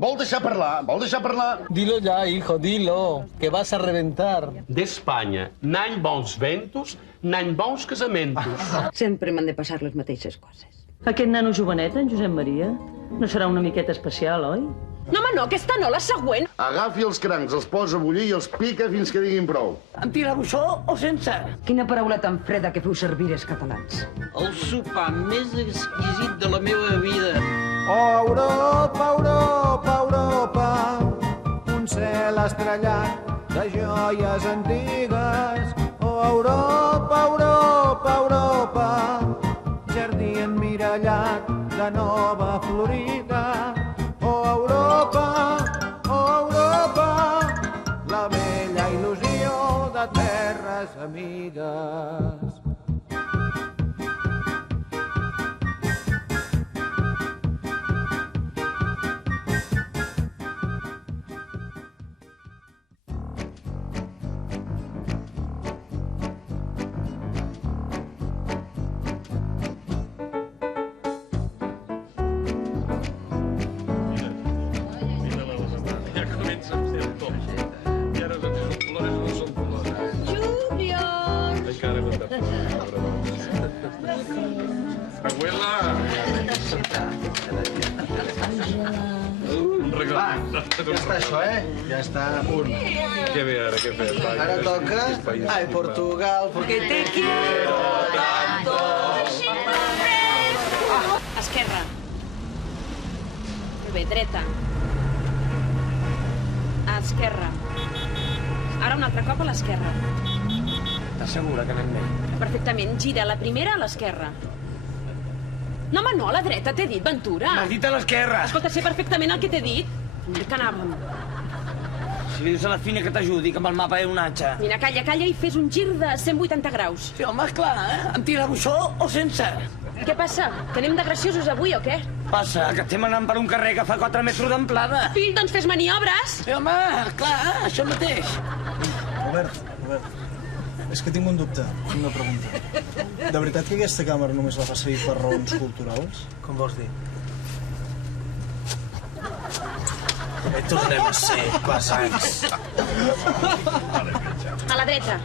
Vol deixar parlar? Vol deixar parlar? Dilo ya, hijo, dilo, que vas a reventar. D'Espanya, n'any bons ventos, n'any bons casamentos. Sempre m'han de passar les mateixes coses. Aquest nano jovenet, en Josep Maria, no serà una miqueta especial, oi? No, home, no, aquesta no, la següent. Agafi els crancs, els posa a bullir i els pica fins que diguin prou. Amb tirabuixó o sense? Quina paraula tan freda que feu servir els catalans. El sopar més exquisit de la meva vida. Oh, Europa, Europa, Europa, un cel estrellat de joies antigues. Oh, Europa, Europa, Europa, jardí emmirallat de nova Florida. Oh, Europa, la vella il·lusió de terres amigues. Ja està això, Ja està a punt. Què ve ara, què fem? Ara toca... Ai, Portugal, porque te quiero tanto. Esquerra. Molt bé, dreta. A esquerra. Ara un altre cop a l'esquerra. Estàs segura que anem bé? Perfectament. Gira la primera a l'esquerra. No, home, no, a la dreta, t'he dit, Ventura. M'has dit a l'esquerra. Escolta, sé perfectament el que t'he dit. Que anàvem. Si li dius a la Fina que t'ajudi, que amb el mapa hi ha un atxa. Mira, calla, calla i fes un gir de 180 graus. Sí, home, esclar, Amb tirabuixó o sense? Què passa? Que anem de graciosos avui o què? Passa, que estem anant per un carrer que fa 4 metres d'amplada. Fill, doncs fes maniobres. Sí, home, clar, això mateix. Robert, és que tinc un dubte, una pregunta. De veritat que aquesta càmera només la fa servir per raons culturals? Com vols dir? Tornem a ser pesats. A la dreta.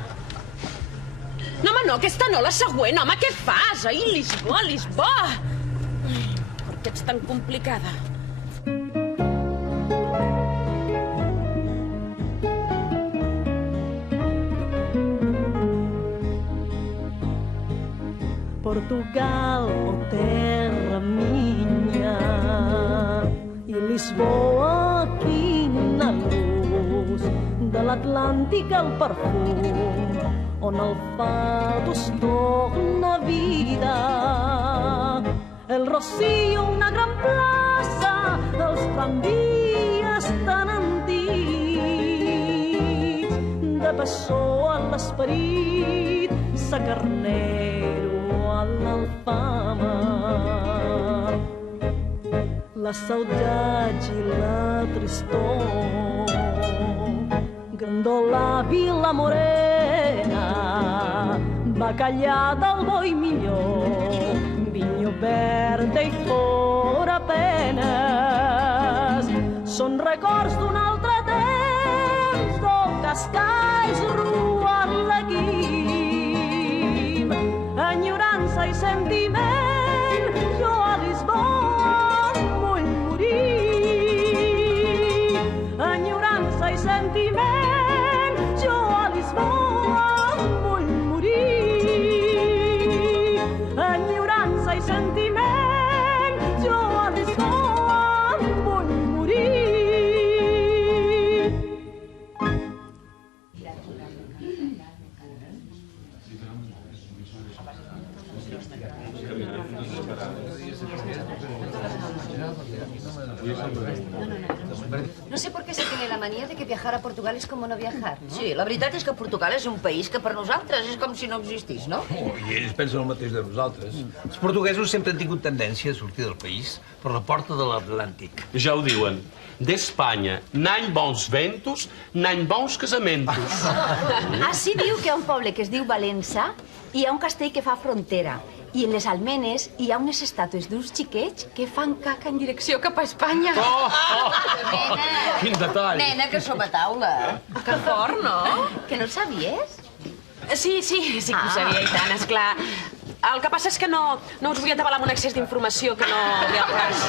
No, home, no, aquesta no, la següent. Home, què fas? Ai, Lisboa, Lisboa. Ai, per què ets tan complicada? Portugal, oh terra minha, i Lisboa, quina luz, de l'Atlàntic el perfum, on el fado es torna vida. El Rocío, una gran plaça, els tramvies tan antics, de Pessoa a l'esperit, sa Carnero a l'Alfama. La saudade e la tristor, Grandola, Vila Morena, bacallà del boi millor, vinho verde i fora penes. Són records d'un altre temps, d'on cascais rua Arlequim, enyorança i sentiment, jo a Lisboa i sentiment, jo a Lisboa vull morir. Enyorança i sentiment, jo a Lisboa vull morir. No sé por qué se tiene la manía de que viajar a Portugal es como no viajar. Sí, la veritat és que Portugal és un país que per nosaltres és com si no existís, no? I ells pensen el mateix de nosaltres. Els portuguesos sempre han tingut tendència a sortir del país per la porta de l'Atlàntic. Ja ho diuen. D'Espanya, n'any bons ventos, n'any bons casamentos. Així diu que hi ha un poble que es diu Valença i hi ha un castell que fa frontera. I en les almenes hi ha unes estàtues d'uns xiquets que fan caca en direcció cap a Espanya. Quin detall. Nena, que som a taula. Que fort, no? Que no sabies? Sí que ho sabia, i tant, esclar. El que passa és que no us vull atabalar amb un excés d'informació que no ve al cas.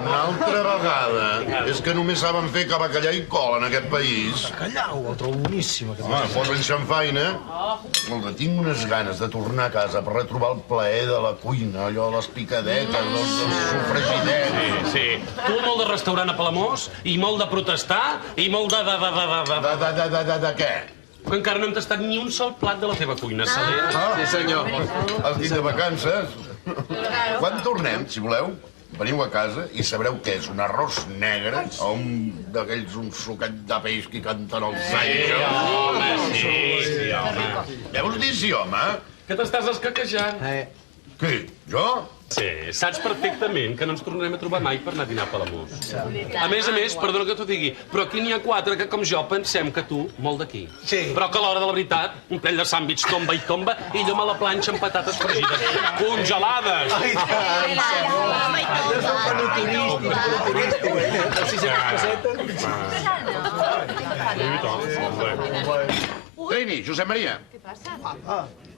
Una altra vegada. És que només saben fer que bacallà i col en aquest país. Bacallà, ho trobo boníssim. Home, posen-se en feina. Escolta, tinc unes ganes de tornar a casa per retrobar el plaer de la cuina, allò de les picadetes, dels sofregidets. Sí. Tu molt de restaurant a Palamós, i molt de protestar, i molt De què? Que encara no hem tastat ni un sol plat de la teva cuina, Saler. Sí, senyor. Has dit de vacances? Quan tornem, si voleu, veniu a casa i sabreu què és un arròs negre o un suquet de peix que canten els anys. Home, sí, home. Ja vols dir sí, home? Que t'estàs escaquejant. Qui? Jo? Sí, saps perfectament que no ens tornarem a trobar mai per anar a dinar a Palamós. A més, perdona que t'ho digui, però aquí n'hi ha 4 que, com jo, pensem que tu, molt d'aquí. Sí. Però que a l'hora de la veritat, un pell de sàndwich tomba i tomba i llom a la planxa amb patates fregides congelades. Ai, Trini, Josep Maria. Què passa?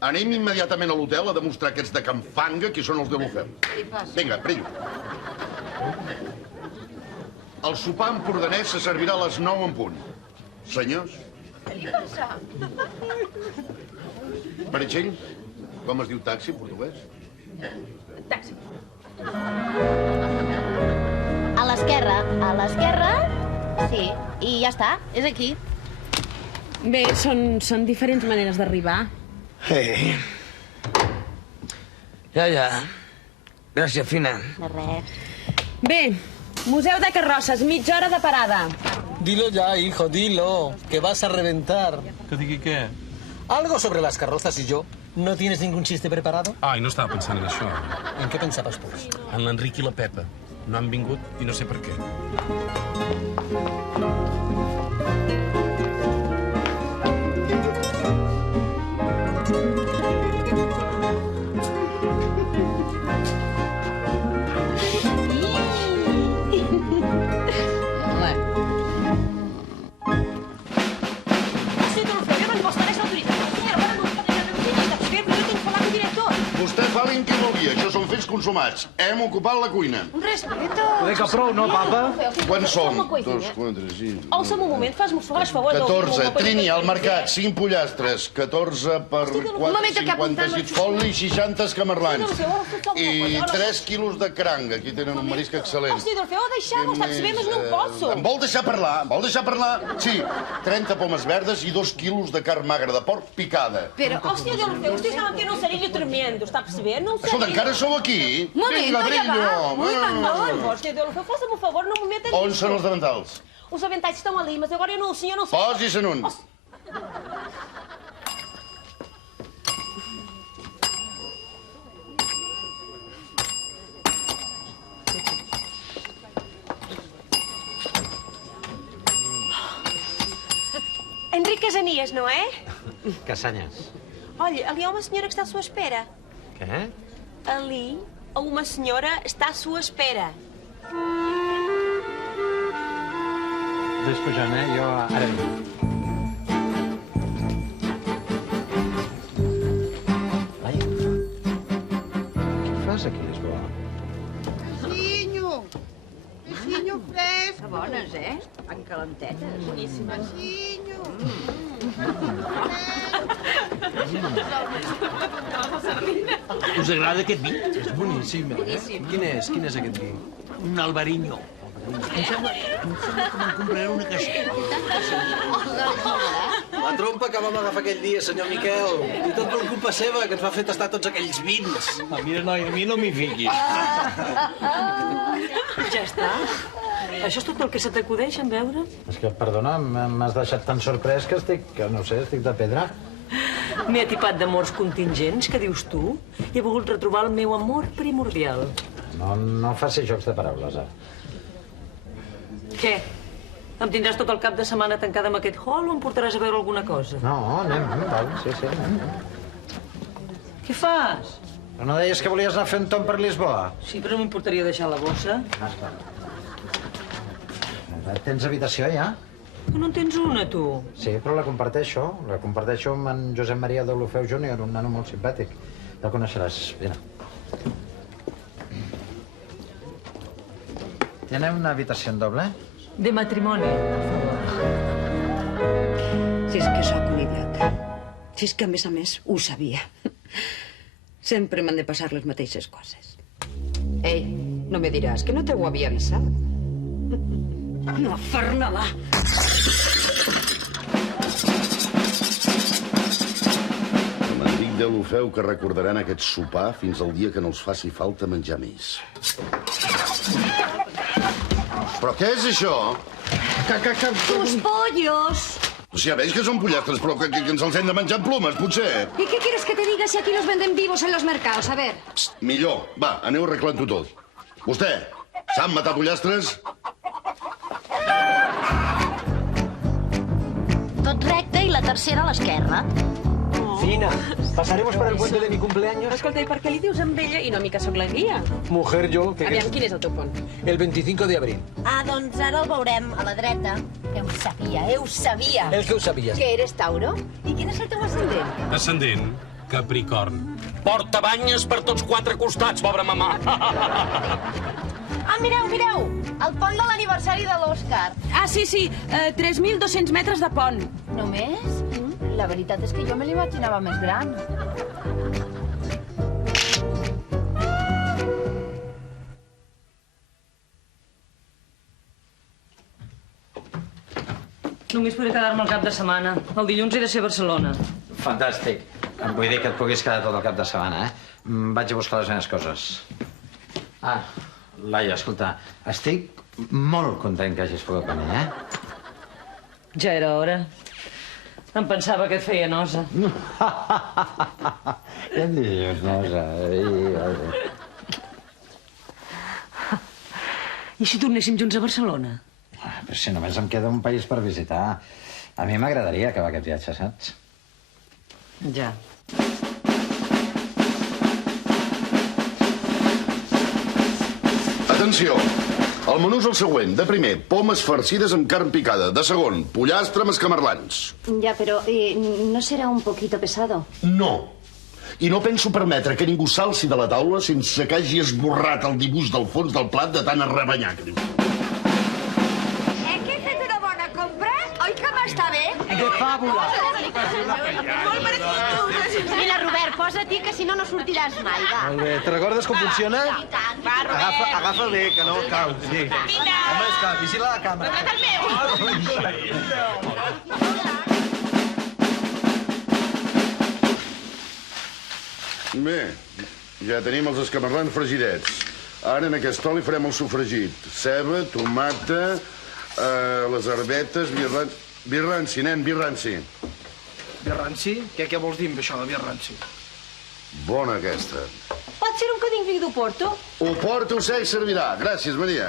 Anem immediatament a l'hotel a demostrar aquests de Can Fanga qui són els de l'Ofel. Vinga, brillo. El sopar empordanès se servirà a les 9 en punt. Senyors? Què passa? Meritxell, com es diu taxi en portuguès? Taxi. A l'esquerra, sí, i ja està, és aquí. Bé, són diferents maneres d'arribar. Ja. Gràcies, Fina. De res. Bé, Museu de Carrosses, mitja hora de parada. Dilo ya, hijo, dilo, que vas a reventar. Que digui què? Algo sobre las carrozas y yo. ¿No tienes ningún chiste preparado? Ai, no estava pensant en això. ¿En qué pensabas, pues? En l'Enric i la Pepa. No han vingut i no sé per què. Vostè fa l'inquiloria, això són fets consumats. Hem ocupat la cuina. Un respeto. Que prou, no, papa? Quants som? 2, 4, 5... Ouça-me un moment, fas favor. 14. Trini, al mercat, 5 pollastres. 14 per 4, 56 foli, 60 escamarlans. I 3 quilos de cranc. Aquí tenen un marisc excel·lent. Hòstia, Dolfeu, deixeu-ho, saps bé, mas no posso. Em vol deixar parlar? Em vol deixar parlar? Sí, 30 pomes verdes i 2 quilos de carn magra de porc picada. Pero, hòstia, Dolfeu, ustedes saben que era un cerillo tremendo, está percebendo? Un Escolta, encara sou aquí? Un moment, Vinga, ja va. brillo. Hòstia, Dolfeu, faça-me un favor, no me meta On són els davantals? Os aventais estão ali, mas agora eu não sei. Posi-se'n un. Enrique Casanías, não é? Casanhas. Olha, ali há uma senhora que está à sua espera. Què? Ali há uma senhora que está à sua espera. Ves pujant, Jo ara vinc. Ai, què fas aquí, Lisboa? Peixinho fresc. Que bones, En calentetes. Boníssimes. Peixinho. Us agrada aquest vi? És boníssim, Quin és aquest vi? Un albariño. Em sembla que me'n compraré una caixeta. La trompa que vam agafar aquell dia, senyor Miquel. I tot per culpa seva, que ens va fer tastar tots aquells vins. Mira, noi, a mi no m'hi fiquis. Ja està. Això és tot el que se t'acudeix en veure? És que, perdona, m'has deixat tan sorprès que estic de pedra. M'he atipat d'amors contingents, que dius tu, i he volgut retrobar el meu amor primordial. No facis jocs de paraules, Què? Em tindràs tot el cap de setmana tancada amb aquest hall o em portaràs a veure alguna cosa? No, anem, val, sí, anem. Què fas? Però no deies que volies anar a fer un tomb per Lisboa? Sí, però no m'importaria deixar la bossa. Ah, esclar. Tens habitació, ja? Que no en tens una, tu? Sí, però la comparteixo. La comparteixo amb en Josep Maria Deulofeu Júnior, un nano molt simpàtic. Ja el coneixeràs. Vine. ¿Tiene una habitación doble? De matrimoni. Si és que sóc un idiota. Si és que, a més, ho sabia. Sempre m'han de passar les mateixes coses. Ei, no me diràs que no te ho havia avisat. No, Fernanda! M'endic Deulofeu que recordaran aquest sopar fins al dia que no els faci falta menjar més. Però què és això? Tus pollos. O sigui, ja veig que són pollastres, però que ens els hem de menjar amb plomes, potser. ¿Y qué quieres que te diga si aquí los venden vivos en los mercados? A ver. Psst, millor. Va, aneu arreglant-ho tot. Vostè, sap matar pollastres? Tot recte i la tercera a l'esquerra. Fina, pasaremos por el puente de mi cumpleaños. Escolta, i per què li dius amb ella i no a mi que sóc la guia? Mujer, yo... Aviam, quin és el teu pont? El 25 de abril. Ah, doncs ara el veurem a la dreta. Eu sabia. El que ho sabies. Que eres Tauro? I quin és el teu ascendent? Ascendent, Capricorn. Porta banyes per tots quatre costats, pobra mamà. Ah, mireu, mireu! El pont de l'aniversari de l'Òscar. Ah, sí, 3.200 metres de pont. Només? La veritat és que jo me l'imaginava més gran. Només podré quedar-me el cap de setmana. El dilluns he de ser a Barcelona. Fantàstic. Vull dir que et puguis quedar tot el cap de setmana, Vaig a buscar les meves coses. Ah, Laia, escolta, estic molt content que hagis pogut venir, Ja era hora. Em pensava que et feia nosa. Què em dius, nosa? I si tornéssim junts a Barcelona? Però si només em queda un país per visitar. A mi m'agradaria acabar aquest viatge, saps? Ja. Atenció! El menú és el següent. De primer, pomes farcides amb carn picada. De segon, pollastre amb escamarlans. Ja, però ¿no será un poquito pesado? No. I no penso permetre que ningú s'alci de la taula sense que hagi esborrat el dibuix del fons del plat de tant arrebanyar. Que he fet una bona compra? Oi que m'està bé? De fàbula. Molt merescut. Mira, Robert, posa-t'hi que si no, no sortiràs mai, va. Molt bé. Te recordes com funciona? I tant. Va, Robert. Agafa bé, que no cau. Sí. Home, és que vigila la càmera. Tocat el meu. Bé, ja tenim els escamarlans fregidets. Ara en aquest oli farem el sofregit. Ceba, tomata, les herbetes, birranci, nen, birranci. Birranci? Què vols dir amb això de birranci? Bona aquesta. Pot ser un que vingui d'Oporto? Oporto sec servirà. Gràcies, Maria.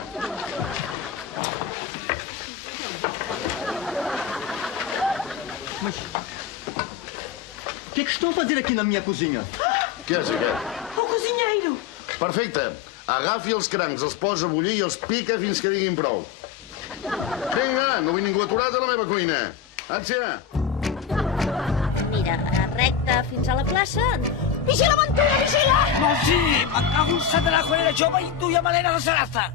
O que estão a fazer aqui na minha cozinha? Què és aquest? O cozinheiro. Perfecte. Agafi els crancs, els posa a bullir i els pica fins que diguin prou. Vinga, no vull ningú aturat a la meva cuina. Ànsia. Mira, recte fins a la plaça. Vigila, Ventura, vigila! No, sí, me cago en Santa la Juanera jove i tu i Malena de Saraza.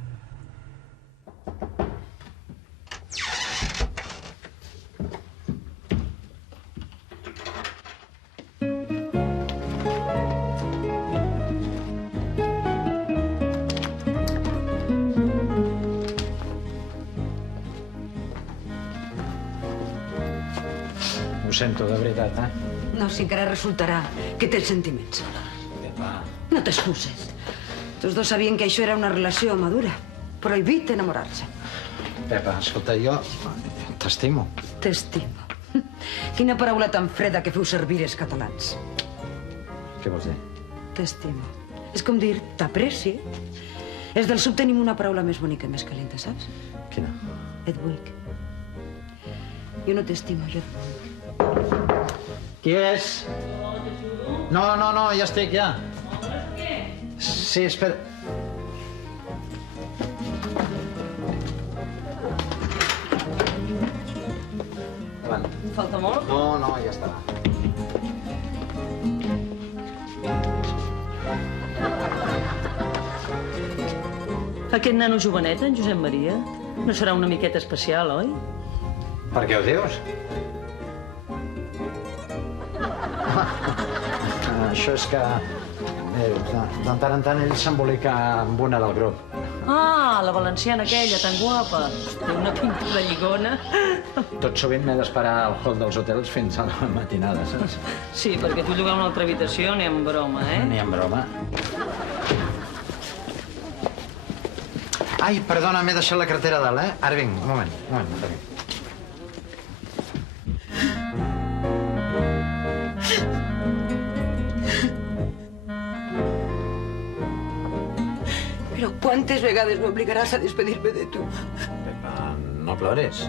Ho sento, de veritat, No, si encara resultarà que tens sentiments. Pepa. No t'excuses. Tots dos sabien que això era una relació madura. Prohibit enamorar-se. Pepa, escolta, jo t'estimo. T'estimo. Quina paraula tan freda que feu servir els catalans. Què vols dir? T'estimo. És com dir t'apreci. Els del sud tenim una paraula més bonica i més calenta, saps? Quina? Et vull. Jo no t'estimo, jo. Qui és? No, ja estic, ja. Sí, espera. Falta molt? No, ja està. Aquest nano jovenet, en Josep Maria, no serà una miqueta especial, oi? Per què ho dius? Això és que... de tant en tant ell s'embolica amb una del grup. Ah, la valenciana aquella, tan guapa. Té una pintura lligona. Tot sovint m'he d'esperar al hall dels hotels fins a la matinada, saps? Sí, perquè tu llogar una altra habitació ni en broma, eh? Ni en broma. Ai, perdona, m'he deixat la cartera a dalt, eh? Ara vinc, un moment, ara vinc. Però quantes vegades m'obligaràs a despedir-me de tu? Pepa, no plores.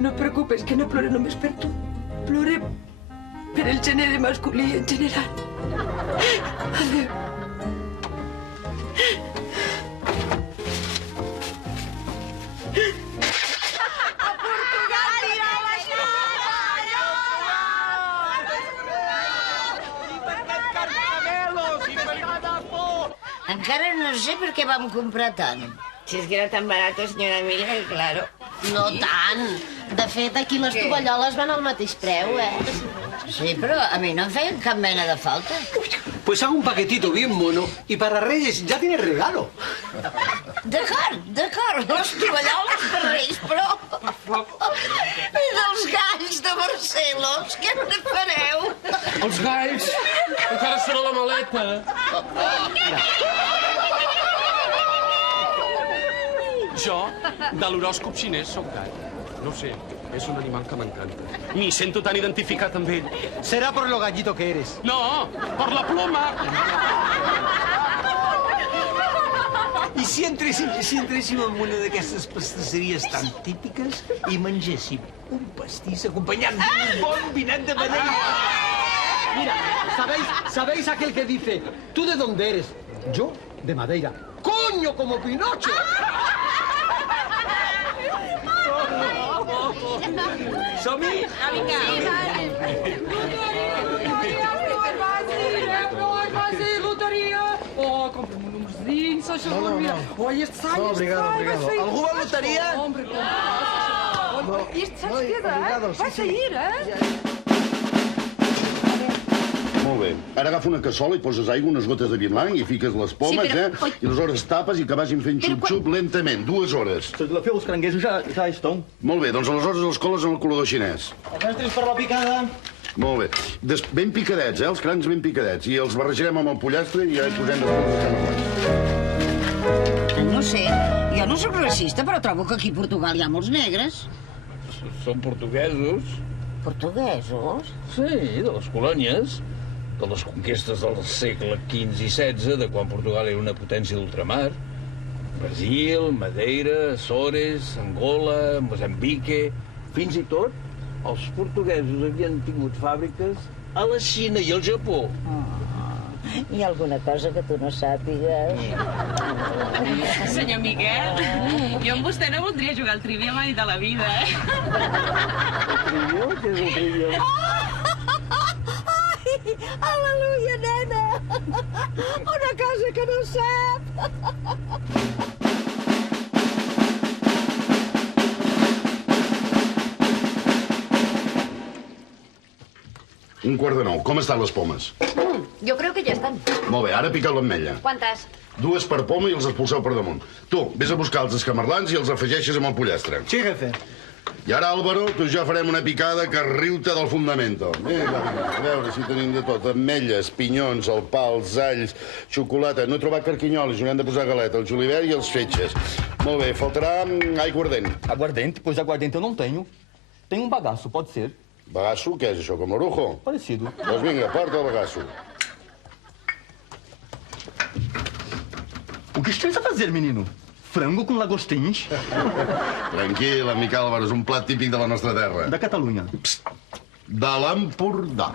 No et preocupes, que no plore només per tu. Plore per el gènere masculí en general. Adéu. Encara no sé per què vam comprar tant. Si es que era tan barato, senyora Emilia, que claro. No tant. De fet, aquí les tovalloles van al mateix preu, Sí, però a mi no em feien cap mena de falta. Pues hago un paquetito bien mono y para Reyes ya tienes regalo. D'acord. Les tovalloles de Reis, però... I dels galls de Barcelos, què ne fareu? Els galls encara són a la maleta. Jo, de l'horòscop xinès, sóc gall. No sé, és un animal que m'encanta. M'hi sento tan identificat amb ell. Será por lo gallito que eres. No, per la ploma. I si entréssim en una d'aquestes pastisseries tan típiques i mengéssim un pastís acompanyat d'un bon vinet de Madeira? Mira, ¿sabéis aquel que dice, ¿tú de dónde eres? Yo, de Madeira. ¡Coño, como Pinocho! Som-hi? Oh, comprem un númerozinho, só favor, mira. Olha, este sai, obrigado. ¿Algú va a loteria? Hombre, este saps què dá? Vai sair, Molt bé. Ara agafa una cassola i poses aigua, unes gotes de vi blanc i fiques les pomes, I aleshores tapes i que vagin fent xup-xup lentament, 2 hores. La feu els caranguejos ja estan. Molt bé, doncs aleshores els coles en el colador xinès. Els mestres per la picada. Molt bé. Ben picadets, els crancs ben picadets. I els barrejarem amb el pollastre i ja hi posem després els No sé, jo no sóc racista, però trobo que aquí a Portugal hi ha molts negres. Són portuguesos. Portuguesos? Sí, de les colònies, de les conquestes del segle XV i XVI, de quan Portugal era una potència d'ultramar. Brasil, Madeira, Açores, Angola, Moçambique... Fins i tot els portuguesos havien tingut fàbriques a la Xina i al Japó. Hi ha alguna cosa que tu no sàpigues? Senyor Miquel, jo amb vostè no voldria jugar al Trivial mai de la vida, Trivial? Què és el Trivial? Ai, al·leluia, nena! Una cosa que no sap! Un quart de 9. Com estan les pomes? Jo creo que ja estan. Molt bé, ara piqueu l'ametlla. ¿Cuántas? 2 per poma i els expulseu per damunt. Tu, vés a buscar els escamarlans i els afegeixes amb el pollastre. Sí, jefe. I ara, Álvaro, tu ja farem una picada que riu-te del fundamento. Vinga, a veure si tenim de tot. Ametlles, pinyons, el pa, els alls, xocolata. No he trobat carquinyolis, n'hem de posar galeta, el julivert i els fetges. Molt bé, faltarà aiguardent. Aguardente? Pois aguardente eu não tenho. Tem um bagaço, pode ser. Bagaço? Què és això, com l'orujo? Parecido. Doncs vinga, porta el bagaço. O que estás a fazer, menino? Frango com lagostins? Tranquil, amic Álvaro, és un plat típic de la nostra terra. Da Catalunya. Psst. De l'Empordà.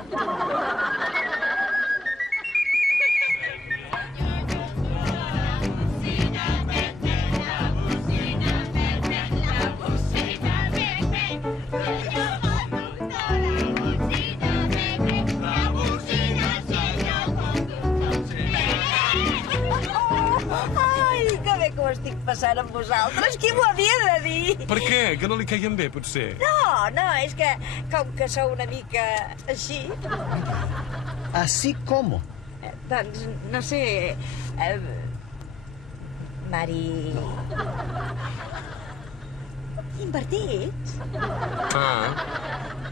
passant amb vosaltres. Qui m'ho havia de dir? Per què? Que no li caiguen bé, potser? No, és que com que sou una mica així... Así como? Doncs, no sé... Mari... Invertits?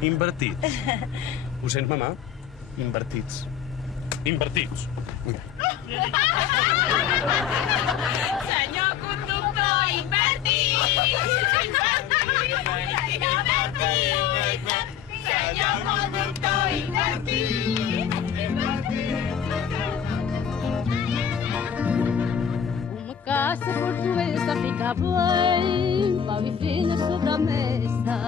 Invertits. Ho sents, mamà? Invertits. Invertits. Senyor conductor, invertit! Senyor conductor, invertit! Uma casa portuguesa fica bem para viver na sobremesa.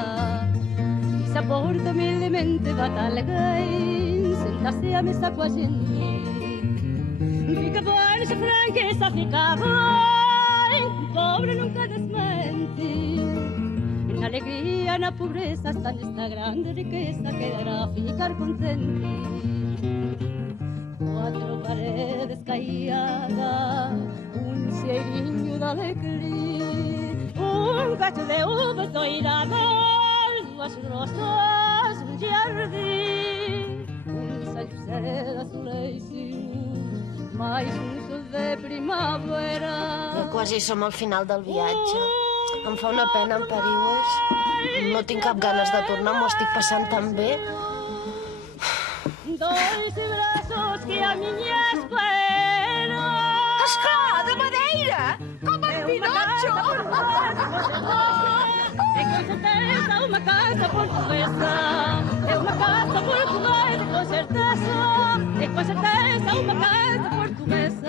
E se a porta humildemente bate alguém, sentar-se à mesa com a gente. Fica bem, se franqueza fica bem, pobre nunca desmente. Na alegria, na pobreza, está nesta grande riqueza que dará ficar contente. Quatro paredes caídas, cheirinho de alegria, cacho de uvas doiradas, duas rosas, jardim, São José de azulejos, mais sol de primavera. Ja quasi som al final del viatge. Em fa una pena en Pariues. No tinc cap ganes de tornar, m'ho estic passant tan bé. Dois braços que a minha espera. Esclar, de Madeira! Com en Pinocho! E com certeza uma casa portuguesa. É uma casa portuguesa, com certeza. E com certeza uma casa portuguesa.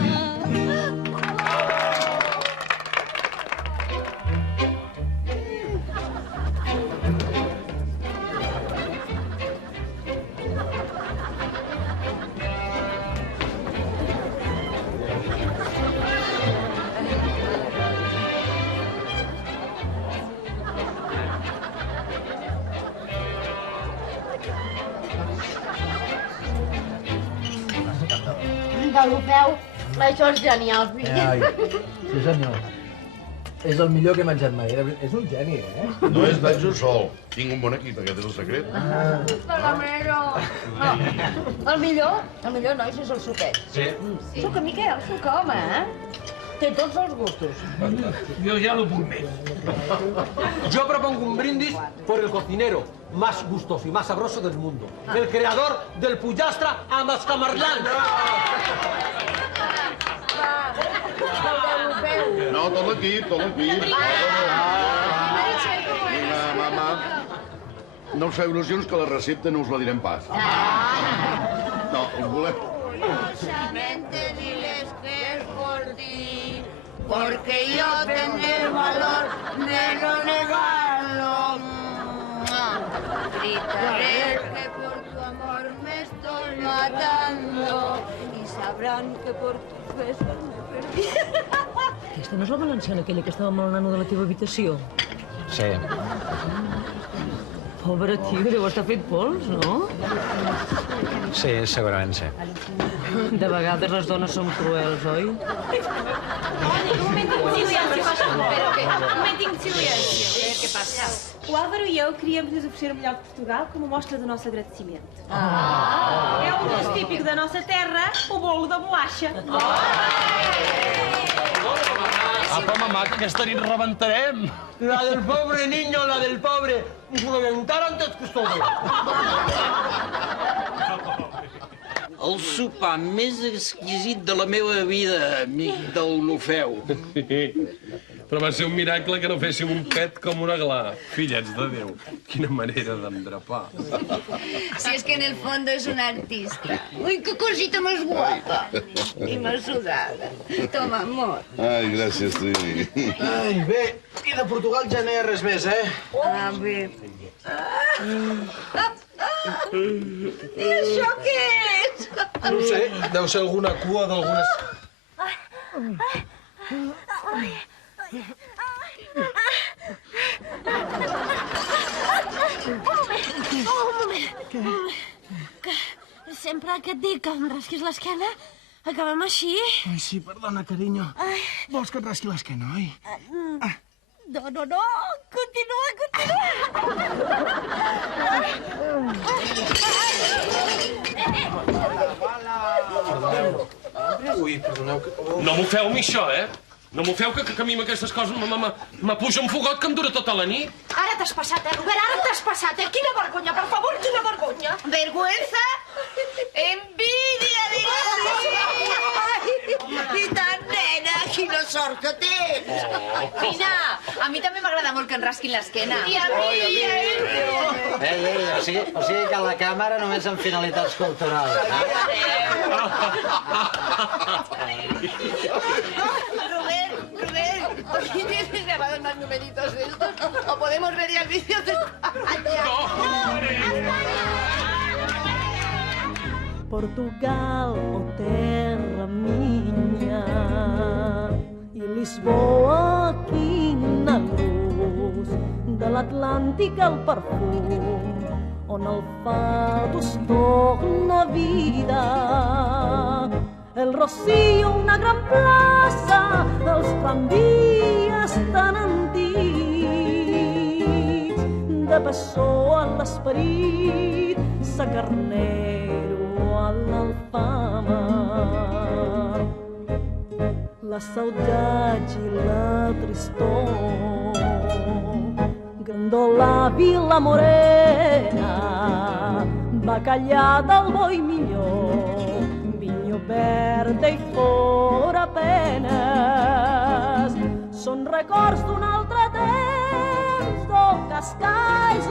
Galopeu, això és genial, fill. Ai, sí senyor. És el millor que he menjat mai. És un geni, eh? No és ben jo sol. Tinc un bon equip, aquest és el secret. Calamero. El millor, nois, és el suquet. Sí. Suca, Miquel, suca, home, eh? Té tots els gustos. Yo ya no puedo más. Yo propongo un brindis por el cocinero más gustoso y más sabroso del mundo. El creador del pollastre a Mascamarlán. No, tot l'equip, tot l'equip. Vinga, mama. No us feu il·lusions que la recepta no us la direm pas. No, us volem... Solamente diles que es por ti, porque yo tendré el valor de no negarlo. Gritaré que por tu amor me estoy matando y sabrán que por tus besos me perdí. Aquesta no és la valenciana, aquella que estava amb el nano de la teva habitació? Sí. Pobre tigre, deu estar fet pols, no? Sí, segurament sí. De vegades les dones són cruels, oi? Un momentinho de silêncio, um momentinho de silêncio. A ver o que passa. O Álvaro e eu queríamos lhes oferecer o melhor de Portugal como mostra do nosso agradecimento. É um doce típico da nossa terra, o bolo da bolacha. Apa, mamà, que aquesta nit rebentarem. La del pobre niño, la del pobre. Us ho rebentar antes que sobre. El sopar més exquisit de la meva vida, amic del Lofeu. Però va ser un miracle que no féssim un pet com un aglà. Fillets de Déu, quina manera d'endrapar. Si es que en el fondo es un artista. Uy, qué cosita más guapa. Y más sudada. Toma, amor. Ai, gràcies, Trini. Ai, bé, i de Portugal ja no hi ha res més, eh? A ver. I això què és? No sé, deu ser alguna cua d'algunes... Un moment. Que sempre que et dic que em rasquis l'esquena, Acabem així? Ai, sí, perdona, carinyo. Vols que et rasqui l'esquena, oi? No, continua. Ui, perdoneu que... No m'ho feu a mi, això, eh? No m'ho feu, que a mi amb aquestes coses m'apuja un fogot que em dura tota la nit. Ara t'has passat, Robert, ara t'has passat, Quina vergonya, per favor, quina vergonya. Vergüenza, envidia, I tant, nena, quina sort que tens. Quina, a mi també m'agrada molt que em rasquin l'esquena. I a mi, Ei, o sigui que la càmera només amb finalitats culturals. Rubén, ¿por qué tienes grabados más numeritos de estos? ¿O podemos ver ya el vídeo de... Portugal, oh terra minha, e Lisboa, quina luz, de l'Atlàntic el perfum, on el fado es torna vida. El Rocío, una gran plaça, els tramvies tan antics, de Pessoa a l'esperit, sa Carnero a l'Alfama. La saudade i la tristor, Grandola, Vila Morena, bacallà del bo i millor, verde i fora penes, són records d'un altre temps, d'on cascalls